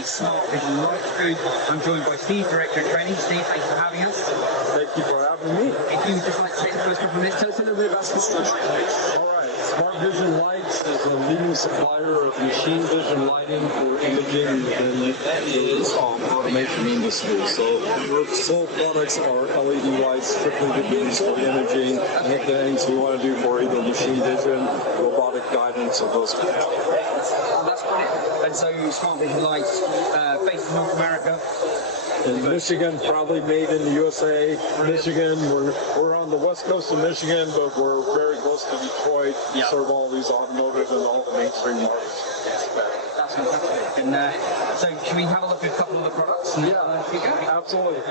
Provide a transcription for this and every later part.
the Smart Vision Light booth. I'm joined by Steve, Director of Training. Steve, thanks for having us. Thank you for having me. If you would just like to take the first couple of minutes, tell us a little bit about Smart Vision. All right, Smart Vision Lights is a leading supplier of machine vision lighting for imaging in the automation industry. So our sole products are LED lights strictly to be used for imaging and things we want to do for either machine vision, robotic guidance, or those kinds of things. That's brilliant. And so Smart Vision Lights, based in North America. In Michigan, probably made in the USA. Michigan, we're on the west coast of Michigan, but we're very close to Detroit. We serve all these automotive and all the mainstream markets. That's fantastic. And so should we have a look at a couple of the products? Yeah, absolutely.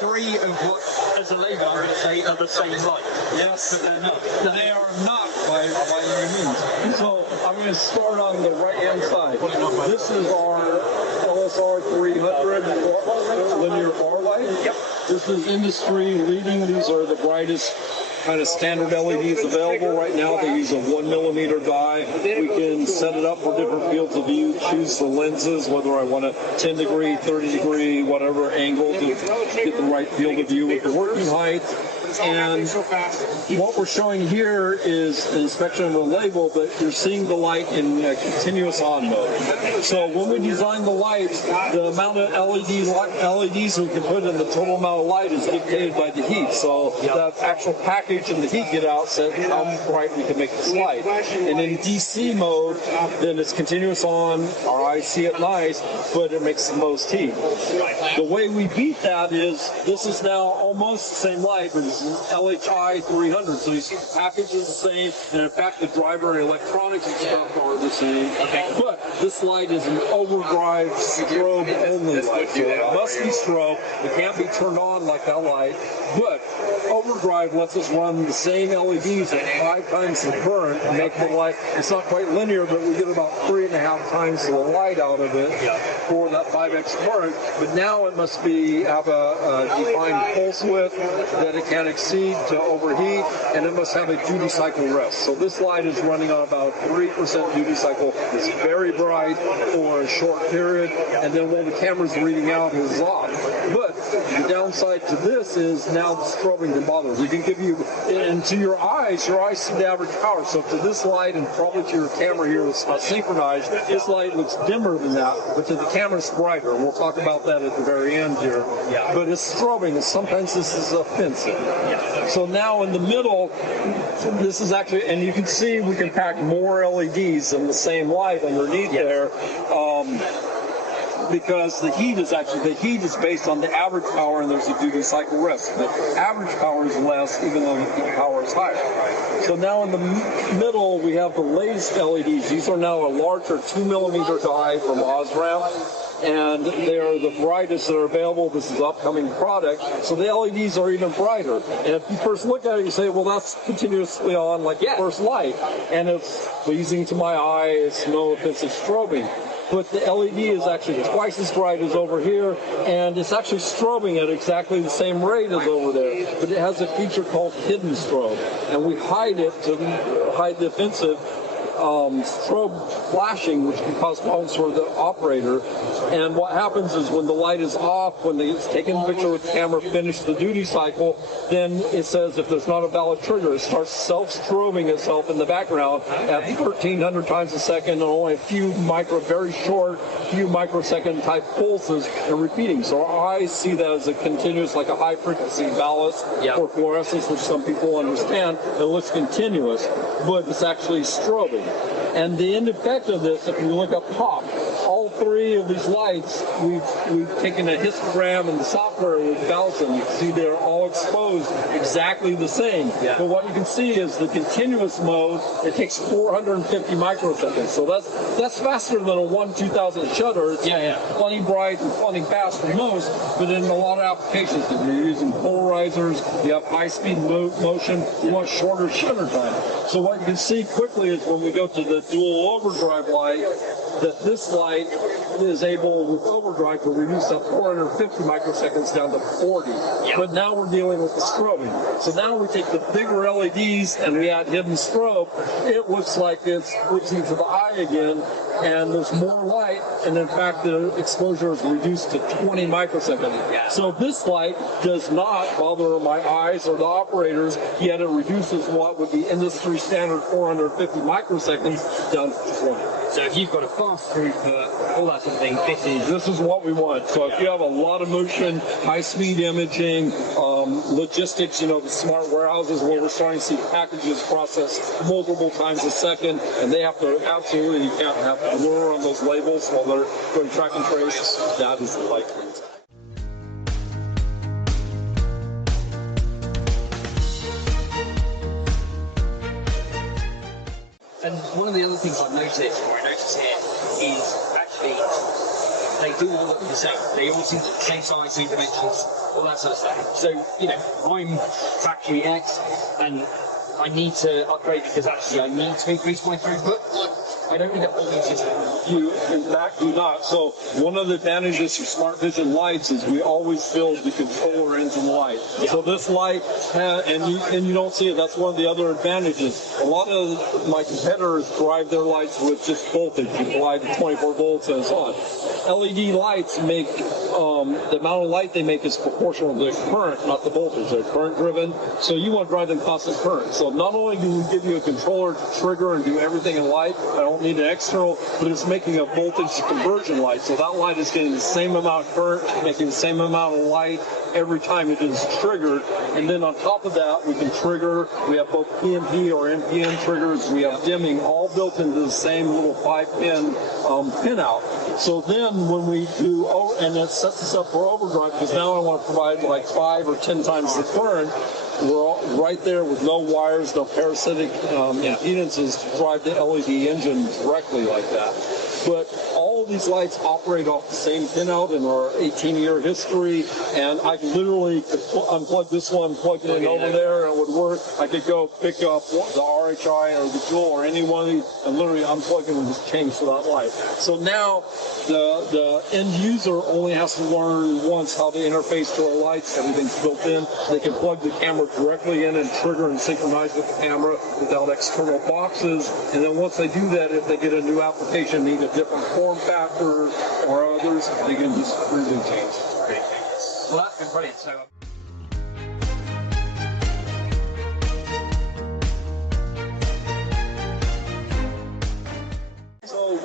Three of what, as a label, I'm going to say, are the same light. Yes, but they're not. They are not by any means. So I'm going to start on the right-hand side. This is our LSR 300 linear bar light. Yep. This is industry leading. These are the brightest kind of standard LEDs available right now. They use a 1mm die. We can set it up for different fields of view, choose the lenses, whether I want a 10 degree, 30 degree, whatever angle to get the right field of view with the working height. And what we're showing here is an inspection of the label, but you're seeing the light in continuous on mode. So when we design the lights, the amount of LEDs we can put in the total amount of light is dictated by the heat. So the actual package and the heat get out says how bright we can make this light. And in DC mode, then it's continuous on, our eyes see it nice, but it makes the most heat. The way we beat that is, this is now almost the same light, but it's LHI 300, so the package is the same, and in fact the driver and electronics and stuff are the same. Okay. But this light is an overdrive strobe only light, so it must be strobe. It can't be turned on like that light, but overdrive lets us run the same LEDs at 5 times the current and make the light. It's not quite linear, but we get about 3.5 times the light out of it for that 5x current. But now it must have a defined pulse width that it can't exceed to overheat, and it must have a duty cycle rest. So this light is running on about 3% duty cycle. It's very bright for a short period, and then when the camera's reading out, it's off. But the downside to this is now the strobing can bother. We can give you, and to your eyes see the average power. So to this light, and probably to your camera here that's not synchronized, this light looks dimmer than that, but to the camera it's brighter. We'll talk about that at the very end here. But it's strobing, and sometimes this is offensive. So now in the middle, this is actually, and you can see we can pack more LEDs in the same light underneath there. Because the heat is based on the average power, and there's a duty cycle rest. The average power is less, even though the peak power is higher. So now in the middle, we have the latest LEDs. These are now a larger 2mm die from Osram, and they are the brightest that are available. This is an upcoming product, so the LEDs are even brighter. And if you first look at it, you say, well, that's continuously on like the first light, and it's pleasing to my eye. It's no offensive strobing. But the LED is actually twice as bright as over here, and it's actually strobing at exactly the same rate as over there. But it has a feature called hidden strobe, and we hide it to hide the offensive strobe flashing, which can cause problems for the operator. And what happens is when the light is off, when it's taken a picture with the camera, finish the duty cycle, then it says if there's not a valid trigger, it starts self-strobing itself in the background at 1,300 times a second and only a few very short, few microsecond type pulses and repeating. So our eyes see that as a continuous, like a high frequency ballast for fluorescence, which some people understand. It looks continuous, but it's actually strobing. And the end effect of this, if you look up top, all three of these lights, we've taken a histogram in the software and we've balanced them. You can see they're all exposed exactly the same. But what you can see is the continuous mode, it takes 450 microseconds. So that's faster than a 1/2000 shutter. It's plenty bright and plenty fast for most, but in a lot of applications, if you're using polarizers, you have high-speed motion, you want shorter shutter time. So what you can see quickly is when we go to the dual overdrive light, that this light is able with overdrive to reduce that 450 microseconds down to 40. But now we're dealing with the strobing. So now we take the bigger LEDs and we add hidden strobe. It looks like it's switching to the eye again, and there's more light, and in fact the exposure is reduced to 20 microseconds. So this light does not bother my eyes or the operators, yet it reduces what would be industry standard 450 microseconds down to 20. So if you've got a fast throughput, all that sort of thing, this is what we want. So if you have a lot of motion, high-speed imaging, logistics, you know, the smart warehouses where we're starting to see packages processed multiple times a second, and they have to absolutely, you can't have to lure on those labels while they're doing track and trace. That is the light. And one of the other things I've noticed, or I noticed here, is actually they do all look the same. They all seem the same size, same dimensions, all that sort of stuff. So, you know, I'm factory X, and I need to upgrade because actually I need to increase my throughput. I don't need a whole new system. You, in fact, do not. So one of the advantages of smart vision lights is we always build the controller into the light. Yeah. So this light, and you don't see it, that's one of the other advantages. A lot of my competitors drive their lights with just voltage. You apply the 24 volts and it's on. LED lights make, the amount of light they make is proportional to the current, not the voltage. They're current driven, so you want to drive them constant current. So not only do we give you a controller to trigger and do everything in light, I don't need an external, but it's making a voltage conversion light. So that light is getting the same amount of current, making the same amount of light every time it is triggered. And then on top of that, we can trigger, we have both PNP or NPN triggers, we have dimming, all built into the same little 5-pin pinout. So then when we do, and it sets us up for overdrive, because now I want to provide like 5 or 10 times the current, we're all right there with no wires, no parasitic impedances to drive the LED engine directly like that. But all of these lights operate off the same pinout in our 18-year history, and I literally could unplug this one, plug it in over there, and it would work. I could go pick up the RHI or the Joule or any one of these, and literally unplug it and just change to that light. So now the end user only has to learn once how to interface to our lights. Everything's built in. They can plug the camera directly in and trigger and synchronize with the camera without external boxes. And then once they do that, if they get a new application, need a different form factor or others, they can just really change. Well, that's been brilliant. So.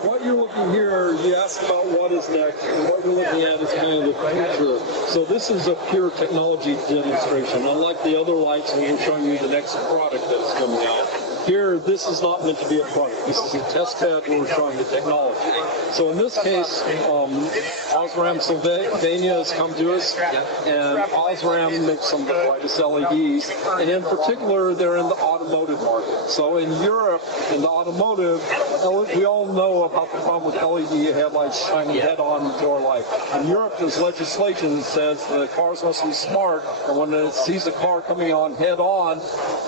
What you're looking here, you asked about what is next, and what you're looking at is kind of the future. So this is a pure technology demonstration. Unlike the other lights, we are showing you the next product that's coming out. Here, this is not meant to be a product. This is a test bed where we're showing the technology. So in this case, Osram Sylvania has come to us, and Osram makes some of the brightest LEDs, and in particular, they're in the automotive market. So in Europe, in the automotive, we all know about the problem with LED headlights shining head-on into our light. In Europe, there's legislation that says the cars must be smart, and when it sees a car coming on head-on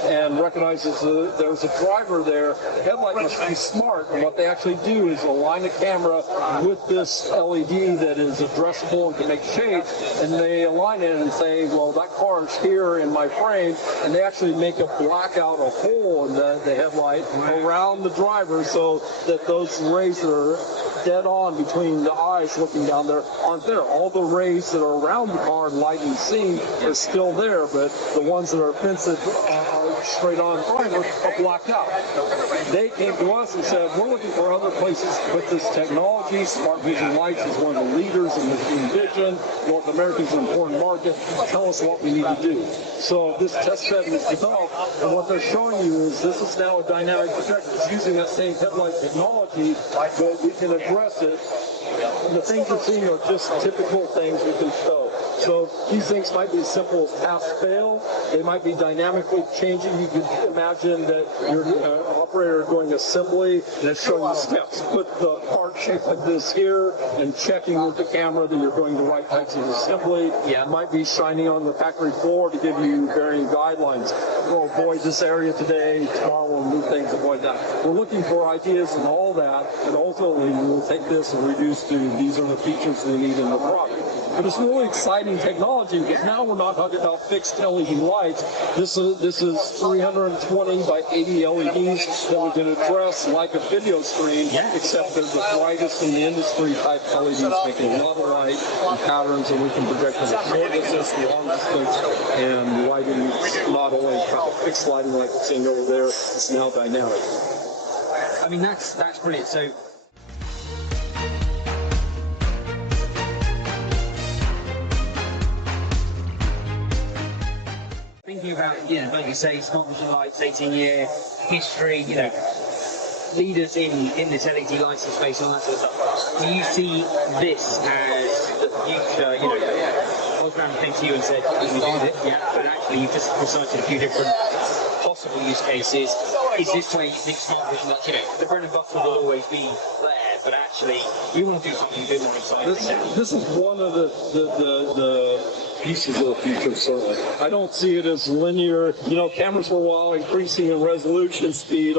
and recognizes there's a driver there, the headlight must be smart, and what they actually do is align the camera with this LED that is addressable and can make shapes, and they align it and say, well, that car is here in my frame, and they actually make a blackout, a hole in the headlight around the driver so that those rays that are dead on between the eyes looking down there aren't there. All the rays that are around the car and light and scene are still there, but the ones that are offensive straight on driver are blocked out. They came to us and said, we're looking for other places to put this technology. Smart Vision Lights is one of the leaders in machine vision. North America is an important market. Tell us what we need to do. So this test bed was developed, and what they're showing you is this is now a dynamic projector. It's using that same headlight technology, but we can address it. And the things you're seeing are just typical things we can show. So these things might be as simple as pass-fail. They might be dynamically changing. You could imagine that your operator doing assembly and it's showing you steps. Put the part shaped like this here and checking with the camera that you're doing the right types of assembly. Yeah. It might be shining on the factory floor to give you varying guidelines. We'll avoid this area today, tomorrow we'll move things, avoid that. We're looking for ideas and all that, and ultimately we'll take this and reduce to these are the features they need in the product. But it's really exciting technology because now we're not talking about fixed LED lights. This is 320 by 80 LEDs that we can address like a video screen, except they're the brightest in the industry type LEDs, making a lot of light and patterns, and we can project them at short distance, long distance, and lighting not only fixed lighting like we're seeing over there, it's now dynamic. I mean, that's brilliant. So. Thinking about, like you say, Smart Vision Lights, 18-year history, leaders in this LED lighting space and all that sort of stuff. Do you see this as the future? I was around came to you and said, you can do this, but actually you've just recited a few different possible use cases. Is this where you think Smart Vision, the bread and butter will always be there, but actually you want to do something a bit more exciting? This is one of the pieces of the future, certainly. I don't see it as linear. Cameras for a while increasing in resolution, speed,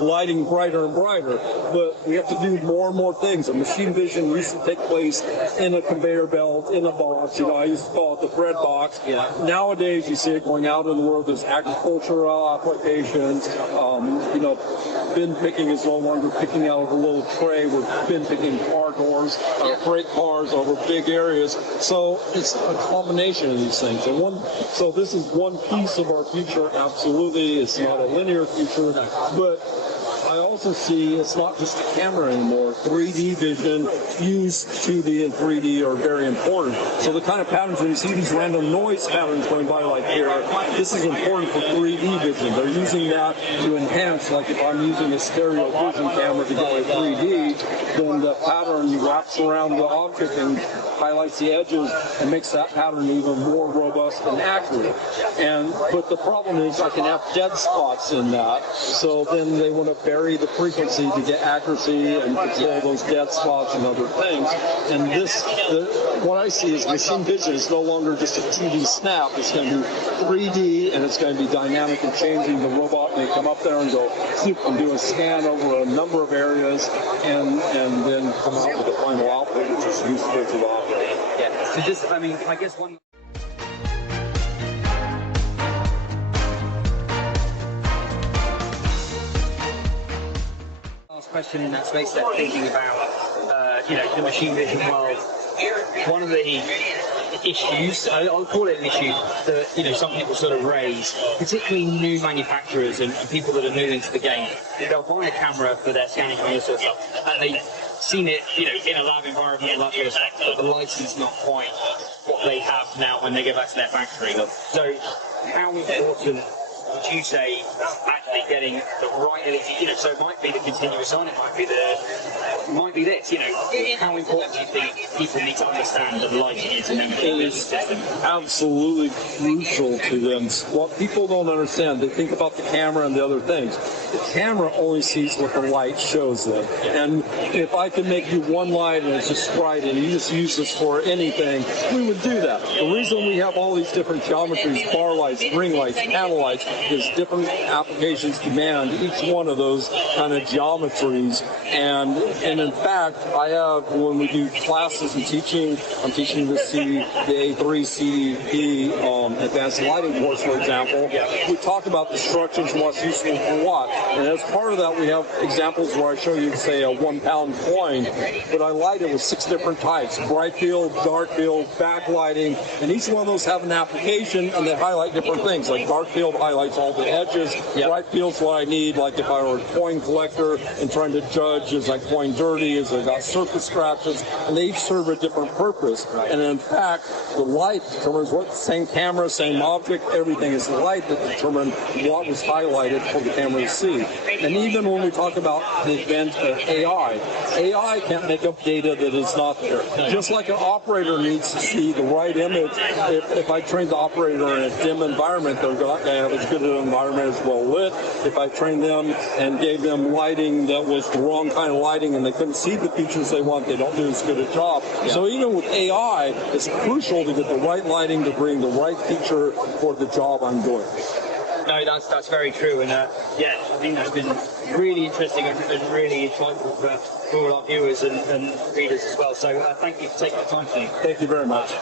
lighting brighter and brighter, but we have to do more and more things. And machine vision used to take place in a conveyor belt, in a box. I used to call it the bread box. Nowadays, you see it going out in the world. There's agricultural applications. Bin picking is no longer picking out of a little tray. We're bin picking car doors, freight cars over big areas. So it's a combination of these things. So this is one piece of our future. Absolutely, it's not a linear future, but I also see it's not just a camera anymore. 3D vision, used 2D and 3D are very important. So the kind of patterns when you see these random noise patterns going by like here, this is important for 3D vision. They're using that to enhance, like if I'm using a stereo vision camera to go in 3D, then the pattern wraps around the object and highlights the edges and makes that pattern even more robust and accurate. But the problem is I can have dead spots in that, so then they want to vary the frequency to get accuracy and control those dead spots and other things. And what I see is machine vision is no longer just a 2D snap. It's going to be 3D, and it's going to be dynamic and changing. The robot may come up there and go and do a scan over a number of areas, and then come out with the final output, which is useful to the operator. So I guess one. Last question in that space there, thinking about the machine vision world. One of the issues, I'll call it an issue, that some people sort of raise, particularly new manufacturers and people that are new into the game. They'll buy a camera for their scanning and all this sort of stuff, and they've seen it, in a lab environment and that sort of stuff, but the lighting's not quite what they have now when they go back to their factory. So how important would you say actually getting the right LED, so it might be the continuous on, it might be this, how important do you think people need to understand that lighting is in the system? Absolutely crucial to them. What people don't understand, they think about the camera and the other things. The camera only sees what the light shows them. And if I could make you one light and it's just bright and you just use this for anything, we would do that. The reason we have all these different geometries, bar lights, ring lights, panel lights, is different applications demand each one of those kind of geometries. And in fact, I have, when we do classes and teaching, I'm teaching the A3 CDP advanced lighting course, for example. We talk about the structures and what's useful for what. And as part of that, we have examples where I show you, say, a 1 pound coin, but I light it with 6 different types: bright field, dark field, backlighting, and each one of those have an application and they highlight different things. Like dark field highlights all the edges, bright fields what I need, like if I were a coin collector and trying to judge, is that coin dirty, is it got surface scratches, and they each serve a different purpose. And in fact, the light determines what, same camera, same object, everything is the light that determines what was highlighted for the camera to see. And even when we talk about the advent of AI can't make up data that is not there. Just like an operator needs to see the right image, if I train the operator in a dim environment, they're going to have as good an environment as well lit. If I trained them and gave them lighting that was the wrong kind of lighting and they couldn't see the features they want, they don't do as good a job. Yeah. So even with AI, it's crucial to get the right lighting to bring the right feature for the job I'm doing. No, that's very true, and yeah, I think that's been really interesting and really insightful for all our viewers and readers as well. So thank you for taking the time today. Thank you very much.